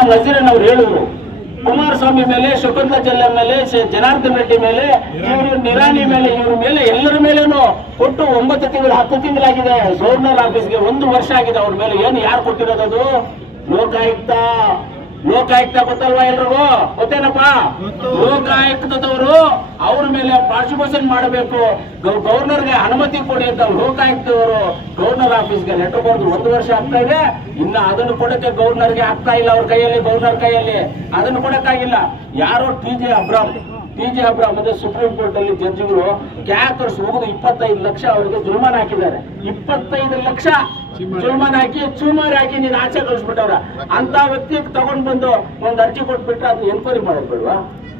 ನಮ್ಮ ನಜೀರನ್ ಅವ್ರು ಹೇಳಿದ್ರು, ಕುಮಾರಸ್ವಾಮಿ ಮೇಲೆ, ಶಕುಂತಲಾ ಜಿಲ್ಲೆ ಮೇಲೆ, ಜನಾರ್ದನ್ ರೆಡ್ಡಿ ಮೇಲೆ, ಇವರು ನಿರಾಣಿ ಮೇಲೆ, ಇವ್ರ ಮೇಲೆ ಎಲ್ಲರ ಮೇಲೇನು ಕೊಟ್ಟು 9 ತಿಂಗಳು 10 ತಿಂಗಳಾಗಿದೆ. ಗವರ್ನರ್ ಆಫೀಸ್ಗೆ 1 ವರ್ಷ ಆಗಿದೆ. ಅವ್ರ ಮೇಲೆ ಏನು ಯಾರು ಕೊಟ್ಟಿರೋದು? ಲೋಕಾಯುಕ್ತ ಗೊತ್ತಲ್ವಾ ಎಲ್ರಿಗೂ? ಗೊತ್ತೇನಪ್ಪ? ಲೋಕಾಯುಕ್ತದವರು ಅವ್ರ ಮೇಲೆ ಪ್ರಾಸಿಕ್ಯೂಷನ್ ಮಾಡಬೇಕು, ಗವರ್ನರ್ಗೆ ಅನುಮತಿ ಕೊಡಿ ಅಂತ ಲೋಕಾಯುಕ್ತವರು ಗವರ್ನರ್ ಆಫೀಸ್ಗೆ ಲೆಟರ್ ಬರೆದು 1 ವರ್ಷ ಆಗ್ತಾ ಇದೆ. ಇನ್ನ ಅದನ್ನು ಕೊಡಕ್ಕೆ ಗವರ್ನರ್ಗೆ ಆಗ್ತಾ ಇಲ್ಲ, ಅವ್ರ ಕೈಯಲ್ಲಿ, ಗವರ್ನರ್ ಕೈಯಲ್ಲಿ ಅದನ್ನು ಕೊಡಕ್ಕಾಗಿಲ್ಲ. ಯಾರೋ ಟಿ ಜೆ ಅಬ್ರಾಮ್ ಅಂದ್ರೆ ಸುಪ್ರೀಂ ಕೋರ್ಟ್ ಅಲ್ಲಿ ಜಡ್ಜಿಗಳು ಕ್ಯಾಕರ್ಸ್ ಹೋಗುದು 25 ಲಕ್ಷ ಅವರಿಗೆ ಜುಲ್ಮಾನ ಹಾಕಿದ್ದಾರೆ. 25 ಲಕ್ಷ ಜುಲ್ಮಾನ ಹಾಕಿ ಚೂಮಾರಿ ಹಾಕಿ ನೀನು ಆಚೆ ಕಳಿಸ್ಬಿಟ್ಟವ್ರ. ಅಂತ ವ್ಯಕ್ತಿ ತಗೊಂಡ್ ಬಂದು ಒಂದು ಅರ್ಜಿ ಕೊಟ್ಬಿಟ್ರೆ ಅದು ಎನ್ಕ್ವೈರಿ ಮಾಡೋದು ಬೇಡವಾ?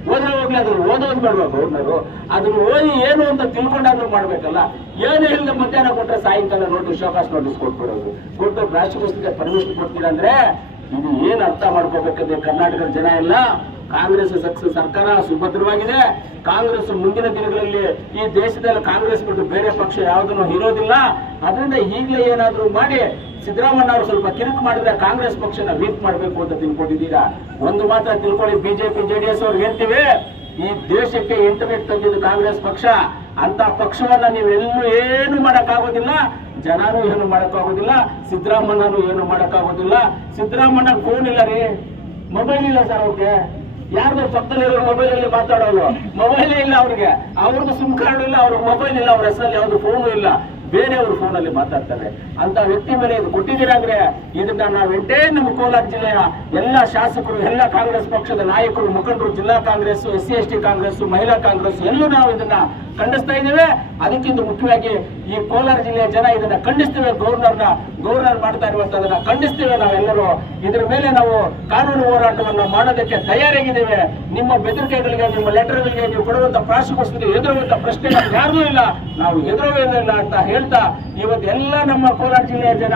ಹೋದ್ರೆ ಹೋಗ್ಲಿ, ಅದನ್ನು ಓದೋದು ಬೇಡವಾ ಗವರ್ನರು? ಅದನ್ನು ಓದಿ ಏನು ಅಂತ ತಿಳ್ಕೊಂಡಾದ್ರೂ ಮಾಡ್ಬೇಕಲ್ಲ. ಏನು ಹೇಳಿದ್ರೆ ಮಧ್ಯಾಹ್ನ ಕೊಟ್ಟರೆ ಸಾಯಂಕಾಲ ನೋಟಿಸ್, ಶೋಕಾಸ್ ನೋಟಿಸ್ ಕೊಟ್ಬಿಡೋದು, ಕೊಟ್ಟು ಪ್ರಾಸಿಕ್ಯೂಷನ್ಗೆ ಪರ್ಮಿಷನ್ ಕೊಡ್ತೀರ ಅಂದ್ರೆ ಇದು ಏನ್ ಅರ್ಥ ಮಾಡ್ಕೋಬೇಕಂದ್ರೆ ಕರ್ನಾಟಕದ ಜನ ಎಲ್ಲ ಕಾಂಗ್ರೆಸ್ ಸರ್ಕಾರ ಸುಭದ್ರವಾಗಿದೆ. ಕಾಂಗ್ರೆಸ್ ಮುಂದಿನ ದಿನಗಳಲ್ಲಿ ಈ ದೇಶದಲ್ಲಿ ಕಾಂಗ್ರೆಸ್ ಬಿಟ್ಟು ಬೇರೆ ಪಕ್ಷ ಯಾವುದನ್ನು ಇರೋದಿಲ್ಲ. ಅದರಿಂದ ಈಗಲೇ ಏನಾದ್ರೂ ಮಾಡಿ ಸಿದ್ದರಾಮಯ್ಯ ಅವರು ಸ್ವಲ್ಪ ಕಿರಿಕ್ ಮಾಡಿದ್ರೆ ಕಾಂಗ್ರೆಸ್ ಪಕ್ಷನ ವೀಕ್ ಮಾಡಬೇಕು ಅಂತ ತಿಳ್ಕೊಂಡಿದ್ದೀರಾ. ಒಂದು ಮಾತ್ರ ತಿಳ್ಕೊಳ್ಳಿ, ಬಿಜೆಪಿ ಜೆಡಿಎಸ್ ಅವ್ರು ಹೇಳ್ತೀವಿ, ಈ ದೇಶಕ್ಕೆ ಇಂಟರ್ನೆಟ್ ತಂದಿದ್ದು ಕಾಂಗ್ರೆಸ್ ಪಕ್ಷ. ಅಂತ ಪಕ್ಷವನ್ನ ನೀವೆಲ್ಲೂ ಏನು ಮಾಡಕ್ಕಾಗೋದಿಲ್ಲ, ಜನನೂ ಏನು ಮಾಡಕ್ಕಾಗೋದಿಲ್ಲ, ಸಿದ್ದರಾಮಯ್ಯನೂ ಏನು ಮಾಡಕ್ಕಾಗೋದಿಲ್ಲ. ಸಿದ್ದರಾಮಯ್ಯ ಫೋನ್ ಇಲ್ಲ ರೀ, ಮೊಬೈಲ್ ಇಲ್ಲ ಸರ್ ಅವ್ರಿಗೆ. ಯಾರ್ದು ಪಕ್ಕದಲ್ಲಿರೋ ಮೊಬೈಲ್ ಅಲ್ಲಿ ಮಾತಾಡೋದು, ಮೊಬೈಲ್ ಇಲ್ಲ ಅವ್ರಿಗೆ, ಅವ್ರದ್ದು ಸಿಮ್ ಕಾರ್ಡ್ ಇಲ್ಲ, ಅವ್ರಿಗೆ ಮೊಬೈಲ್ ಇಲ್ಲ, ಅವ್ರ ಹೆಸರಲ್ಲಿ ಯಾವ್ದು ಫೋನು ಇಲ್ಲ, ಬೇರೆಯವ್ರ ಫೋನ್ ಅಲ್ಲಿ ಮಾತಾಡ್ತಾರೆ. ಅಂತ ವ್ಯಕ್ತಿ ಮೇಲೆ ಇದು ಕೊಟ್ಟಿದ್ದೀರಾದ್ರೆ ಇದನ್ನ ನಾವೆಂಟೇ ನಮ್ಮ ಕೋಲಾರ ಜಿಲ್ಲೆಯ ಎಲ್ಲ ಶಾಸಕರು, ಎಲ್ಲ ಕಾಂಗ್ರೆಸ್ ಪಕ್ಷದ ನಾಯಕರು, ಮುಖಂಡರು, ಜಿಲ್ಲಾ ಕಾಂಗ್ರೆಸ್, SC/ST ಕಾಂಗ್ರೆಸ್, ಮಹಿಳಾ ಕಾಂಗ್ರೆಸ್ ಎಲ್ಲೂ ನಾವು ಇದನ್ನ ಖಂಡಿಸ್ತಾ ಇದ್ದೇವೆ. ಅದಕ್ಕಿಂತ ಮುಖ್ಯವಾಗಿ ಈ ಕೋಲಾರ ಜಿಲ್ಲೆಯ ಜನ ಇದನ್ನ ಖಂಡಿಸ್ತೇವೆ. ಗವರ್ನರ್ ಮಾಡ್ತಾ ಇರುವಂತದನ್ನ ಖಂಡಿಸ್ತೇವೆ. ನಾವೆಲ್ಲರೂ ಇದರ ಮೇಲೆ ನಾವು ಕಾನೂನು ಹೋರಾಟವನ್ನು ಮಾಡೋದಕ್ಕೆ ತಯಾರಾಗಿದ್ದೇವೆ. ನಿಮ್ಮ ಬೆದರಿಕೆಗಳಿಗೆ, ನಿಮ್ಮ ಲೆಟರ್ಗಳಿಗೆ ನೀವು ಕೊಡುವಂತ ಪ್ರಾಸಿಕ್ಯೂಷನ್ಗೆ ಎದುರುವಂತ ಪ್ರಶ್ನೆ ಯಾರಿಗೂ ಇಲ್ಲ, ನಾವು ಎದುರುವುದಿಲ್ಲ ಅಂತ ಹೇಳ್ತಾ ಇವತ್ತೆಲ್ಲ ನಮ್ಮ ಕೋಲಾರ ಜಿಲ್ಲೆಯ ಜನ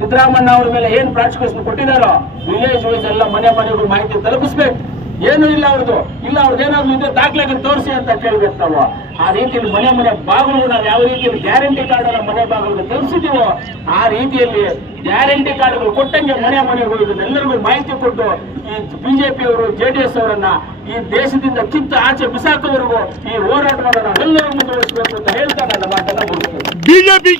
ಸಿದ್ದರಾಮಯ್ಯ ಅವ್ರ ಮೇಲೆ ಏನ್ ಪ್ರಾಸಿಕ್ಯೂಷನ್ ಕೊಟ್ಟಿದ್ದಾರೋ ವಿಲೇಜ್ ವೈಸ್ ಎಲ್ಲ ಮನೆಗೂ ಮಾಹಿತಿ ತಲುಪಿಸ್ಬೇಕು. ಏನು ಇಲ್ಲ ಅವ್ರದ್ದು, ಇಲ್ಲ ಅವ್ರದ್ದೇನಾದ್ರು ಇದ್ರೆ ದಾಖಲೆಗೆ ತೋರಿಸಿ ಅಂತ ಕೇಳ್ಬೇಕು ನಾವು. ಆ ರೀತಿಯಲ್ಲಿ ಮನೆ ಬಾಗಿಲು ನಾವು ಯಾವ ರೀತಿಯಲ್ಲಿ ಗ್ಯಾರಂಟಿ ಕಾರ್ಡ್ ಅನ್ನ ಮನೆ ಬಾಗಿಲಿಗೆ ತಲುಪಿಸಿದೀವೋ ಆ ರೀತಿಯಲ್ಲಿ ಗ್ಯಾರಂಟಿ ಕಾರ್ಡ್ಗಳು ಕೊಟ್ಟಂಗೆ ಮನೆಗೂ ಇದನ್ನೆಲ್ಲರಿಗೂ ಮಾಹಿತಿ ಕೊಟ್ಟು ಈ ಬಿಜೆಪಿ ಅವರು, JDS ಅವರನ್ನ ಈ ದೇಶದಿಂದ ಕಿತ್ತು ಆಚೆ ಬಿಸಾಕೋವರೆಗೂ ಈ ಹೋರಾಟವನ್ನು ನಾವೆಲ್ಲರೂ ಮುಂದುವರಿಸಬೇಕು ಅಂತ ಹೇಳ್ತಾ ನನ್ನ ಮಾತನ್ನ ಮುಗಿಸ್ತೇನೆ. ಬಿಜೆಪಿ